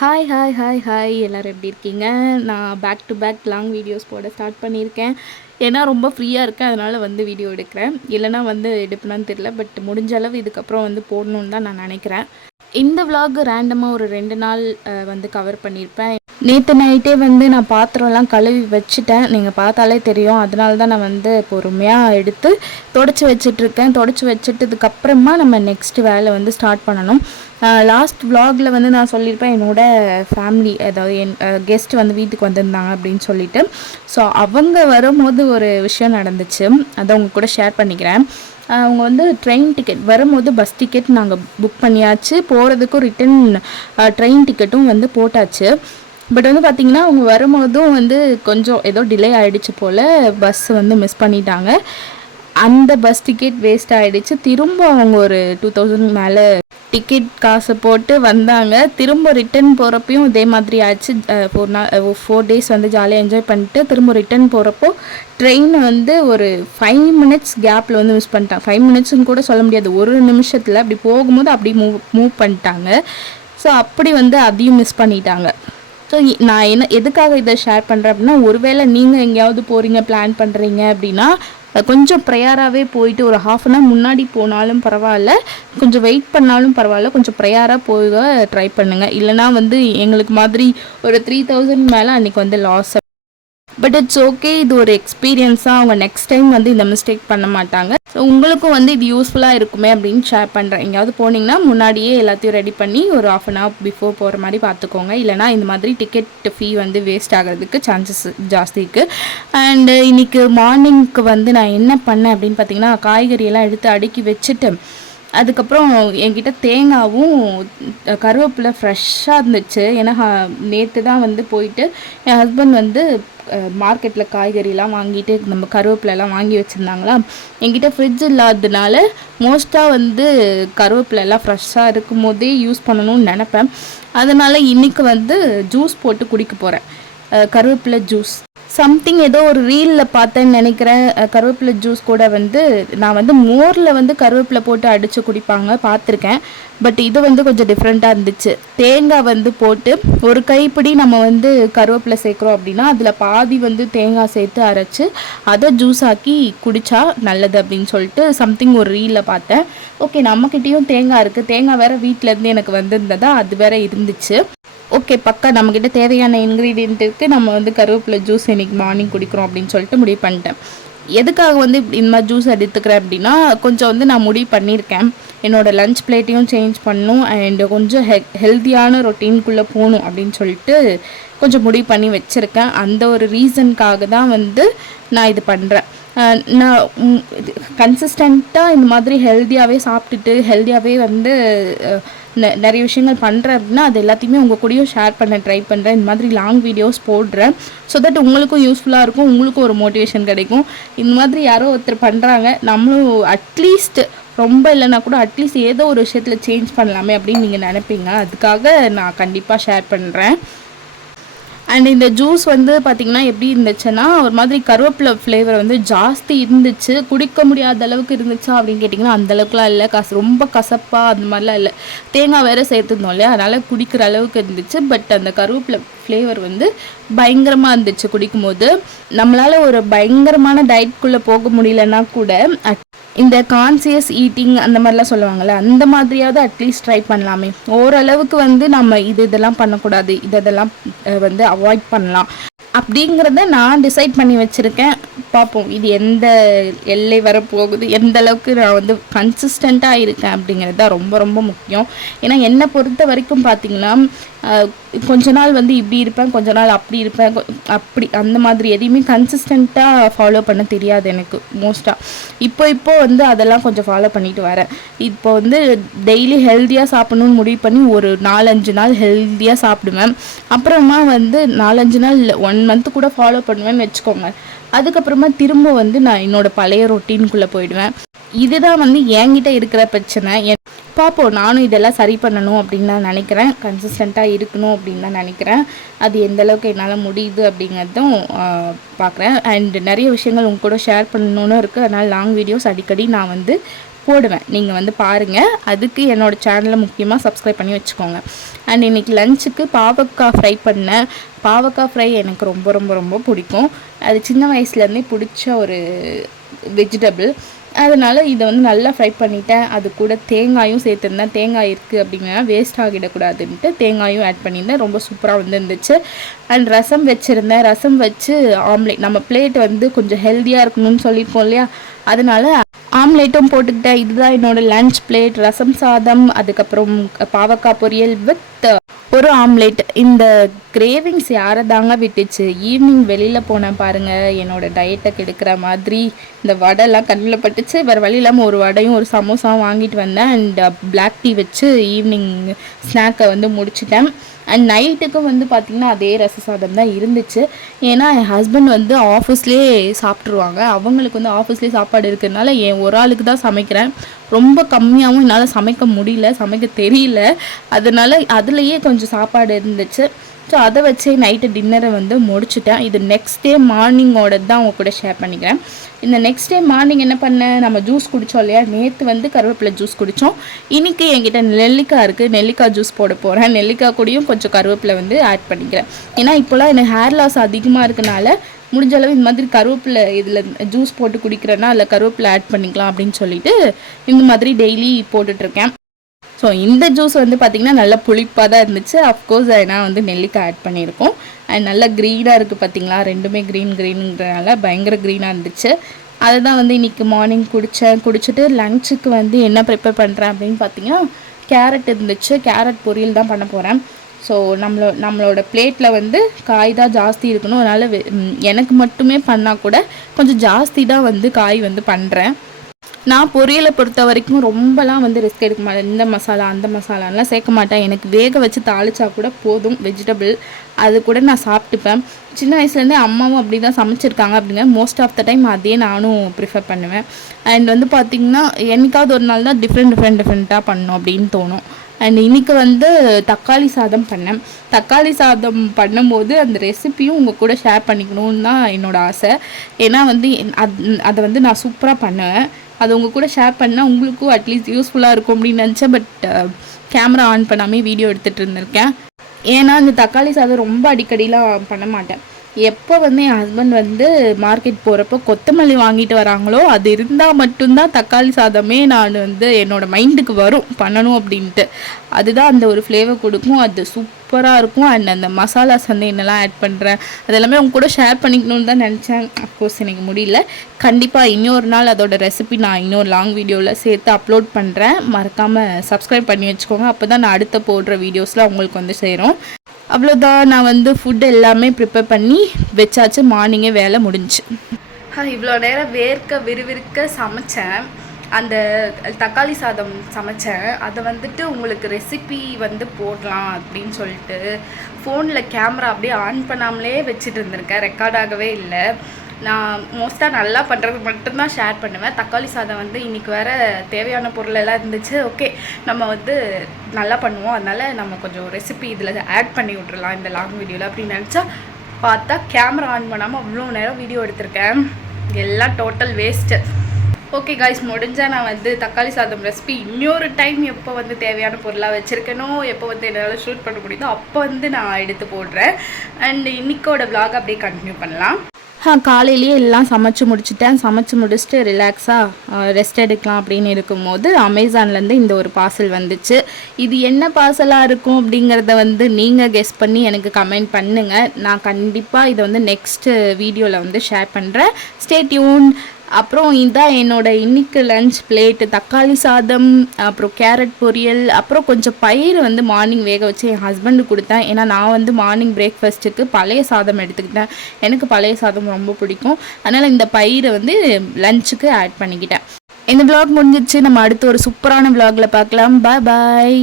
Hi hi hi hi எல்லோரும் எப்படி இருக்கீங்க? நான் back to back long videos போட ஸ்டார்ட் பண்ணியிருக்கேன். ஏன்னா ரொம்ப ஃப்ரீயாக இருக்கேன், அதனால் வந்து வீடியோ எடுக்கிறேன். இல்லைனா வந்து எடுப்பேனான்னு தெரியல, பட் முடிஞ்ச அளவு இதுக்கப்புறம் வந்து போடணுன்னு தான் நான் நினைக்கிறேன். இந்த விலாக் ரேண்டமாக ஒரு 2 நாள் வந்து கவர் பண்ணியிருப்பேன். நேற்று நைட்டே வந்து நான் பாத்திரம்லாம் கழுவி வச்சுட்டேன், நீங்கள் பார்த்தாலே தெரியும். அதனால தான் நான் வந்து பொறுமையாக எடுத்து தொடச்சி வச்சிட்ருக்கேன். தொடச்சி வச்சுட்டதுக்கப்புறமா நம்ம நெக்ஸ்ட் வேலை வந்து ஸ்டார்ட் பண்ணணும். லாஸ்ட் விலாகில் வந்து நான் சொல்லியிருப்பேன், என்னோடய ஃபேமிலி, அதாவது என் கெஸ்ட் வந்து வீட்டுக்கு வந்திருந்தாங்க அப்படின்னு சொல்லிட்டு. ஸோ அவங்க வரும்போது ஒரு விஷயம் நடந்துச்சு, அதை உங்க கூட ஷேர் பண்ணிக்கிறேன். அவங்க வந்து ட்ரெயின் டிக்கெட் வரும்போது பஸ் டிக்கெட் நாங்கள் புக் பண்ணியாச்சு, போகிறதுக்கும் ரிட்டன் ட்ரெயின் டிக்கெட்டும் வந்து போட்டாச்சு. பட் வந்து பார்த்திங்கன்னா அவங்க வரும்போதும் வந்து கொஞ்சம் ஏதோ டிலே ஆகிடுச்சு போல், பஸ் வந்து மிஸ் பண்ணிட்டாங்க. அந்த பஸ் டிக்கெட் வேஸ்ட் ஆகிடுச்சு. திரும்ப அவங்க ஒரு 2000 மேலே டிக்கெட் காசு போட்டு வந்தாங்க. திரும்ப ரிட்டன் போகிறப்பையும் இதே மாதிரி ஆச்சு. 4 டேஸ் வந்து ஜாலியாக என்ஜாய் பண்ணிட்டு திரும்ப ரிட்டன் போகிறப்போ ட்ரெயின் வந்து ஒரு 5 மினிட்ஸ் கேப்பில் வந்து மிஸ் பண்ணிட்டாங்க. 5 மினிட்ஸ்னு கூட சொல்ல முடியாது, ஒரு நிமிஷத்தில் அப்படி போகும்போது அப்படி மூவ் பண்ணிட்டாங்க. ஸோ அப்படி வந்து அதையும் மிஸ் பண்ணிட்டாங்க. ஸோ நான் எதுக்காக இதை ஷேர் பண்ணுறேன் அப்படின்னா, ஒருவேளை நீங்கள் எங்கேயாவது போகிறீங்க, பிளான் பண்ணுறீங்க அப்படின்னா கொஞ்சம் ப்ரையராகவே போயிட்டு ஒரு ½ அன் ஹவர் முன்னாடி போனாலும் பரவாயில்ல, கொஞ்சம் வெயிட் பண்ணாலும் பரவாயில்ல, கொஞ்சம் ப்ரையராக போக ட்ரை பண்ணுங்கள். இல்லைனா வந்து எங்களுக்கு மாதிரி ஒரு 3000 மேலே அன்றைக்கி வந்து லாஸ். பட் இட்ஸ் ஓகே, இது ஒரு எக்ஸ்பீரியன்ஸாக அவங்க நெக்ஸ்ட் டைம் வந்து இந்த மிஸ்டேக் பண்ண மாட்டாங்க. ஸோ உங்களுக்கும் வந்து இது யூஸ்ஃபுல்லாக இருக்குமே அப்படின்னு ஷேர் பண்ணுறேன். எங்கேயாவது போனீங்கன்னா முன்னாடியே எல்லாத்தையும் ரெடி பண்ணி ஒரு ½ அன் ஹவர் பிஃபோர் போகிற மாதிரி பார்த்துக்கோங்க. இல்லைனா இந்த மாதிரி டிக்கெட் ஃபீ வந்து வேஸ்ட் ஆகிறதுக்கு சான்சஸ் ஜாஸ்தி இருக்குது. அண்டு இன்றைக்கி மார்னிங்க்கு வந்து நான் என்ன பண்ணேன் அப்படின்னு பார்த்தீங்கன்னா, காய்கறியெல்லாம் எடுத்து அடுக்கி வச்சுட்டு அதுக்கப்புறம் என்கிட்ட தேங்காவும் கருவேப்பிலை ஃப்ரெஷ்ஷாக இருந்துச்சு. ஏன்னா நேற்று தான் வந்து போயிட்டு என் ஹஸ்பண்ட் வந்து மார்க்கெட்டில் காய்கறிலாம் வாங்கிட்டு நம்ம கருவேப்பிலெலாம் வாங்கி வச்சுருந்தாங்களா. என்கிட்ட ஃப்ரிட்ஜ் இல்லாததுனால மோஸ்ட்டாக வந்து கருவேப்பிலெலாம் ஃப்ரெஷ்ஷாக இருக்கும் போதே யூஸ் பண்ணணும்னு நினப்பேன். அதனால் இன்றைக்கி வந்து ஜூஸ் போட்டு குடிக்க போகிறேன், கருவேப்பிலை ஜூஸ். சம்திங் ஏதோ ஒரு ரீலில் பார்த்தேன்னு நினைக்கிறேன். கருவேப்பிலை ஜூஸ் கூட வந்து நான் வந்து மோரில் வந்து கருவேப்பிலை போட்டு அடித்து குடிப்பாங்க பார்த்துருக்கேன். பட் இது வந்து கொஞ்சம் டிஃப்ரெண்ட்டாக இருந்துச்சு. தேங்காய் வந்து போட்டு ஒரு கைப்பிடி நம்ம வந்து கருவேப்பிலை சேர்க்குறோம் அப்படின்னா அதில் பாதி வந்து தேங்காய் சேர்த்து அரைச்சி அதை ஜூஸ் ஆக்கி குடித்தா நல்லது அப்படின்னு சொல்லிட்டு சம்திங் ஒரு ரீலில் பார்த்தேன். ஓகே, நம்மக்கிட்டேயும் தேங்காய் இருக்குது, தேங்காய் வேறு வீட்டிலேருந்து எனக்கு வந்திருந்ததா, அது வேறு இருந்துச்சு. ஓகே, பக்கா நம்மக்கிட்ட தேவையான இன்க்ரீடியன்ட் இருக்குது, நம்ம வந்து கருவேப்பிலை ஜூஸ் இன்றைக்கி மார்னிங் குடிக்கிறோம் அப்படின்னு சொல்லிட்டு முடிவு பண்ணிட்டேன். எதுக்காக வந்து இந்த மாதிரி ஜூஸ் எடுத்துக்கிறேன் அப்படின்னா, கொஞ்சம் வந்து நான் முடிவு பண்ணியிருக்கேன், என்னோடய லன்ச் பிளேட்டையும் சேஞ்ச் பண்ணணும் அண்டு கொஞ்சம் ஹெல்த்தியான ரொட்டீனுக்குள்ளே போகணும் அப்படின்னு சொல்லிட்டு கொஞ்சம் முடிவு பண்ணி வச்சுருக்கேன். அந்த ஒரு ரீசனுக்காக தான் வந்து நான் இது பண்ணுறேன். நான் கன்சிஸ்டண்ட்டாக இந்த மாதிரி ஹெல்த்தியாகவே சாப்பிட்டுட்டு ஹெல்த்தியாகவே வந்து நிறைய விஷயங்கள் பண்ணுறேன் அப்படின்னா அது எல்லாத்தையுமே உங்கள் கூடயும் ஷேர் பண்ண ட்ரை பண்ணுறேன். இந்த மாதிரி லாங் வீடியோஸ் போடுறேன், ஸோ தட் உங்களுக்கும் யூஸ்ஃபுல்லாக இருக்கும், உங்களுக்கும் ஒரு மோட்டிவேஷன் கிடைக்கும். இந்த மாதிரி யாரோ ஒருத்தர் பண்ணுறாங்க, நம்மளும் அட்லீஸ்ட் ரொம்ப இல்லைனா கூட அட்லீஸ்ட் ஏதோ ஒரு விஷயத்தில் சேஞ்ச் பண்ணலாமே அப்படின்னு நீங்கள் நினைப்பீங்க. அதுக்காக நான் கண்டிப்பாக ஷேர் பண்ணுறேன். அண்ட் இந்த ஜூஸ் வந்து பார்த்திங்கன்னா எப்படி இருந்துச்சுன்னா, ஒரு மாதிரி கருவேப்பிலை ஃப்ளேவர் வந்து ஜாஸ்தி இருந்துச்சு. குடிக்க முடியாத அளவுக்கு இருந்துச்சா அப்படின்னு கேட்டிங்கன்னா அந்தளவுக்குலாம் இல்லை. ரொம்ப கசப்பாக அந்த மாதிரிலாம் இல்லை. தேங்காய் வேறு சேர்த்துருந்தோம் இல்லையா, அதனால் குடிக்கிற அளவுக்கு இருந்துச்சு. பட் அந்த கருவேப்பிலை ஃப்ளேவர் வந்து பயங்கரமாக இருந்துச்சு குடிக்கும்போது. நம்மளால் ஒரு பயங்கரமான டயட்குள்ளே போக முடியலன்னா கூட இந்த கான்சியஸ் ஈட்டிங் அந்த மாதிரிலாம் சொல்லுவாங்கள்ல, அந்த மாதிரியாவது அட்லீஸ்ட் ட்ரை பண்ணலாமே. ஓரளவுக்கு வந்து நம்ம இதெல்லாம் பண்ணக்கூடாது, இதெல்லாம் வந்து அவாய்ட் பண்ணலாம் அப்படிங்கிறத நான் டிசைட் பண்ணி வச்சுருக்கேன். பார்ப்போம் இது எந்த எல்லை வரப்போகுது, எந்த அளவுக்கு நான் வந்து கன்சிஸ்டண்ட்டாக இருக்கேன் அப்படிங்கிறது தான் ரொம்ப ரொம்ப முக்கியம். ஏன்னா என்னை பொறுத்த வரைக்கும் பார்த்திங்கன்னா, கொஞ்ச நாள் வந்து இப்படி இருப்பேன், கொஞ்ச நாள் அப்படி இருப்பேன், அப்படி அந்த மாதிரி எதையுமே கன்சிஸ்டண்ட்டாக ஃபாலோ பண்ண தெரியாது எனக்கு மோஸ்ட்டாக. இப்போ வந்து அதெல்லாம் கொஞ்சம் ஃபாலோ பண்ணிட்டு வரேன். இப்போ வந்து டெய்லி ஹெல்த்தியாக சாப்பிட்ணுன்னு முடிவு பண்ணி ஒரு 4-5 நாள் ஹெல்த்தியாக சாப்பிடுவேன். அப்புறமா வந்து 4-5 நாள் இல்லை, 1 மந்த்து கூட ஃபாலோ பண்ணுவேன்னு வச்சுக்கோங்க. அதுக்கப்புறமா திரும்ப வந்து நான் என்னோடய பழைய ரொட்டீனுக்குள்ளே போயிடுவேன். இதுதான் வந்து என்கிட்ட இருக்கிற பிரச்சனை. பார்ப்போம், நானும் இதெல்லாம் சரி பண்ணணும் அப்படின்னு தான் நினைக்கிறேன், கன்சிஸ்டண்ட்டாக இருக்கணும் அப்படின்னு தான் நினைக்கிறேன். அது எந்தளவுக்கு என்னால் முடியுது அப்படிங்கிறதும் பார்க்குறேன். அண்ட் நிறைய விஷயங்கள் உங்க கூட ஷேர் பண்ணணுன்னு இருக்குது. அதனால் லாங் வீடியோஸ் அடிக்கடி நான் வந்து போடுவேன், நீங்கள் வந்து பாருங்கள். அதுக்கு என்னோடய சேனலை முக்கியமாக சப்ஸ்கிரைப் பண்ணி வச்சுக்கோங்க. அண்ட் இன்றைக்கி லஞ்சுக்கு பாவக்காய் ஃப்ரை பண்ணேன். பாவக்காய் ஃப்ரை எனக்கு ரொம்ப ரொம்ப ரொம்ப பிடிக்கும். அது சின்ன வயசுலேருந்தே பிடிச்ச ஒரு வெஜிடபிள். அதனால் இதை வந்து நல்லா ஃப்ரை பண்ணிவிட்டேன். அது கூட தேங்காயும் சேர்த்துருந்தேன். தேங்காய் இருக்குது அப்படின்னா வேஸ்ட் ஆகிடக்கூடாதுன்ட்டு தேங்காயும் ஆட் பண்ணியிருந்தேன். ரொம்ப சூப்பராக வந்து இருந்துச்சு. அண்ட் ரசம் வச்சுருந்தேன். ரசம் வச்சு ஆம்லேட், நம்ம பிளேட் வந்து கொஞ்சம் ஹெல்த்தியாக இருக்கணும்னு சொல்லியிருக்கோம் இல்லையா, அதனால் ஆம்லேட்டும் போட்டுக்கிட்டேன். இதுதான் என்னோடய லன்ச் பிளேட். ரசம் சாதம், அதுக்கப்புறம் பாவக்காய் பொரியல் வித் ஒரு ஆம்லேட். இந்த கிரேவிங்ஸ் யாரை தாங்க விட்டுச்சு. ஈவினிங் வெளியில் போனேன் பாருங்கள், என்னோடய டயட்டை கெடுக்கிற மாதிரி இந்த வடைலாம் கண்ணில் பட்டுச்சு. வேறு வழி இல்லாமல் ஒரு வடையும் ஒரு சமோசாவும் வாங்கிட்டு வந்தேன். அண்ட் பிளாக் டீ வச்சு ஈவினிங் ஸ்நாக்கை வந்து முடிச்சிட்டேன். அண்ட் நைட்டுக்கும் வந்து பார்த்திங்கன்னா அதே ரச சாதம் தான் இருந்துச்சு. ஏன்னா என் ஹஸ்பண்ட் வந்து ஆஃபீஸ்லேயே சாப்பிட்ருவாங்க. அவங்களுக்கு வந்து ஆஃபீஸ்லேயே சாப்பாடு இருக்கிறதுனால என் ஒரு ஆளுக்கு தான் சமைக்கிறேன். ரொம்ப கம்மியாகவும் என்னால் சமைக்க முடியல, சமைக்க தெரியல. அதனால் அதுலேயே கொஞ்சம் சாப்பாடு இருந்துச்சு. ஸோ அதை வச்சே நைட்டு டின்னரை வந்து முடிச்சுட்டேன். இது நெக்ஸ்ட் டே மார்னிங்கோட தான் அவங்க கூட ஷேர் பண்ணிக்கிறேன். இந்த நெக்ஸ்ட் டே மார்னிங் என்ன பண்ணேன், நம்ம ஜூஸ் குடித்தோம் இல்லையா, நேற்று வந்து கருவேப்பிலை ஜூஸ் குடித்தோம். இன்றைக்கி என்கிட்ட நெல்லிக்காய் இருக்குது, நெல்லிக்காய் ஜூஸ் போட போகிறேன். நெல்லிக்காய் கூடயும் கொஞ்சம் கருவேப்பிலை வந்து ஆட் பண்ணிக்கிறேன். ஏன்னா இப்போலாம் எனக்கு ஹேர் லாஸ் அதிகமாக இருக்கனால முடிஞ்ச அளவு இந்த மாதிரி கருவேப்பிலை இதில் ஜூஸ் போட்டு குடிக்கிறேன்னா அதில் கருவேப்பிலை ஆட் பண்ணிக்கலாம் அப்படின்னு சொல்லிட்டு இந்த மாதிரி டெய்லி போட்டுட்ருக்கேன். ஸோ இந்த ஜூஸ் வந்து பார்த்திங்கன்னா நல்லா புளிப்பாக தான் இருந்துச்சு. அஃப்கோர்ஸ் நான் வந்து நெல்லிக்காய் ஆட் பண்ணியிருக்கோம். அண்ட் நல்லா க்ரீனாக இருக்குது பார்த்திங்களா, ரெண்டுமே க்ரீனுங்கிறனால பயங்கர க்ரீனாக இருந்துச்சு. அதை தான் வந்து இன்றைக்கி மார்னிங் குடிச்சிட்டு லஞ்சுக்கு வந்து என்ன ப்ரிப்பேர் பண்ணுறேன் அப்படின்னு பார்த்திங்கன்னா கேரட் இருந்துச்சு. கேரட் பொரியல் தான் பண்ண போகிறேன். ஸோ நம்மளோட பிளேட்டில் வந்து காய் தான் ஜாஸ்தி இருக்கணும். அதனால் எனக்கு மட்டுமே பண்ணால் கூட கொஞ்சம் ஜாஸ்தி தான் வந்து காய் வந்து பண்ணுறேன். நான் பொரியலை பொறுத்த வரைக்கும் ரொம்பலாம் வந்து ரிஸ்க் எடுக்க மாட்டேன். இந்த மசாலா அந்த மசாலாலாம் சேர்க்க மாட்டேன். எனக்கு வேக வச்சு தாளிச்சா கூட போதும் வெஜிடபிள், அது கூட நான் சாப்பிட்டுப்பேன். சின்ன வயசுலேருந்தே அம்மாவும் அப்படி தான் சமைச்சிருக்காங்க அப்படிங்க. மோஸ்ட் ஆஃப் த டைம் அதே நானும் ப்ரிஃபர் பண்ணுவேன். அண்ட் வந்து பார்த்திங்கன்னா என்னைக்காவது ஒரு நாள் தான் டிஃப்ரெண்ட்டாக பண்ணணும் அப்படின்னு தோணும். அண்ட் இன்றைக்கி வந்து தக்காளி சாதம் பண்ணேன். தக்காளி சாதம் பண்ணும்போது அந்த ரெசிப்பியும் உங்கள் கூட ஷேர் பண்ணிக்கணுன்னு தான் என்னோடய ஆசை. ஏன்னா வந்து அதை வந்து நான் சூப்பராக பண்ணுவேன். அது உங்கள் கூட ஷேர் பண்ணால் உங்களுக்கும் அட்லீஸ்ட் யூஸ்ஃபுல்லாக இருக்கும் அப்படின்னு நினச்சேன். பட் கேமரா ஆன் பண்ணாமல் வீடியோ எடுத்துகிட்டு இருந்திருக்கேன். ஏன்னா அந்த தக்காளி சாதம் ரொம்ப அடிக்கடிலாம் பண்ண மாட்டேன். எப்போ வந்து என் ஹஸ்பண்ட் வந்து மார்க்கெட் போகிறப்போ கொத்தமல்லி வாங்கிட்டு வராங்களோ அது இருந்தால் மட்டும்தான் தக்காளி சாதமே நான் வந்து என்னோடய மைண்டுக்கு வரும் பண்ணணும் அப்படின்ட்டு. அதுதான் அந்த ஒரு ஃப்ளேவர் கொடுக்கும். அது சூப்பராக இருக்கும். அண்ட் அந்த மசாலாஸ் வந்து என்னெல்லாம் ஆட் பண்ணுறேன் அதெல்லாமே அவங்க கூட ஷேர் பண்ணிக்கணும்னு தான் நினச்சேன். அஃப்கோர்ஸ் எனக்கு முடியல. கண்டிப்பாக இன்னொரு நாள் அதோட ரெசிபி நான் இன்னொரு லாங் வீடியோவில் சேர்த்து அப்லோட் பண்ணுறேன். மறக்காமல் சப்ஸ்கிரைப் பண்ணி வச்சுக்கோங்க. அப்போ தான் நான் அடுத்த போடுற வீடியோஸில் உங்களுக்கு வந்து சேரும். அவ்வளோதான், நான் வந்து ஃபுட் எல்லாமே ப்ரிப்பேர் பண்ணி வச்சாச்சு. மார்னிங்கே வேலை முடிஞ்சு. இவ்வளோ நேரம் விறுவிறுக்க சமைச்சேன். அந்த தக்காளி சாதம் சமைச்சேன். அதை வந்துட்டு உங்களுக்கு ரெசிபி வந்து போடலாம் அப்படின்னு சொல்லிட்டு ஃபோனில் கேமரா அப்படியே ஆன் பண்ணாமலே வச்சுட்டு இருந்திருக்கேன். ரெக்கார்ட் ஆகவே இல்லை. நான் மோஸ்ட்டாக நல்லா பண்ணுறது மட்டும்தான் ஷேர் பண்ணுவேன். தக்காளி சாதம் வந்து இன்றைக்கி வேறு தேவையான பொருள் எல்லாம் இருந்துச்சு. ஓகே, நம்ம வந்து நல்லா பண்ணுவோம், அதனால் நம்ம கொஞ்சம் ரெசிபி இதில் ஆட் பண்ணி விட்றலாம் இந்த லாங் வீடியோவில் அப்படின்னு நினச்சா பார்த்தா கேமரா ஆன் பண்ணாமல் அவ்வளோ நேரம் வீடியோ எடுத்திருக்கேன். எல்லாம் டோட்டல் வேஸ்ட்டு. ஓகே காய்ஸ், முடிஞ்சால் நான் வந்து தக்காளி சாதம் ரெசிபி இன்னொரு டைம் எப்போ வந்து தேவையான பொருளாக வச்சுருக்கேனோ, எப்போ வந்து என்னால் ஷூட் பண்ண முடியுதோ அப்போ வந்து நான் எடுத்து போடுறேன். அண்ட் இன்றைக்கோட விலாக் அப்படியே கண்டினியூ பண்ணலாம். காலையிலேயே எல்லாம் சமைச்சு முடிச்சுட்டு ரிலாக்ஸாக ரெஸ்ட் எடுக்கலாம் அப்படின்னு இருக்கும்போது அமேசான்லேருந்து இந்த ஒரு பார்சல் வந்துச்சு. இது என்ன பார்சலாக இருக்கும் அப்படிங்கிறத வந்து நீங்கள் கெஸ் பண்ணி எனக்கு கமெண்ட் பண்ணுங்கள். நான் கண்டிப்பாக இதை வந்து நெக்ஸ்ட்டு வீடியோவில் வந்து ஷேர் பண்ணுறேன். Stay tune. அப்புறம் இதான் என்னோட இன்னைக்கு லன்ச் பிளேட்டு. தக்காளி சாதம், அப்புறம் கேரட் பொரியல், அப்புறம் கொஞ்சம் பயிர் வந்து மார்னிங் வேக வச்சு என் ஹஸ்பண்டுக்கு கொடுத்தேன். ஏன்னா நான் வந்து மார்னிங் பிரேக்ஃபாஸ்ட்டுக்கு பழைய சாதம் எடுத்துக்கிட்டேன். எனக்கு பழைய சாதம் ரொம்ப பிடிக்கும். அதனால் இந்த பயிரை வந்து லஞ்சுக்கு ஆட் பண்ணிக்கிட்டேன். இந்த vlog முடிஞ்சிச்சு. நம்ம அடுத்து ஒரு சூப்பரான vlogல பார்க்கலாம். பாய்.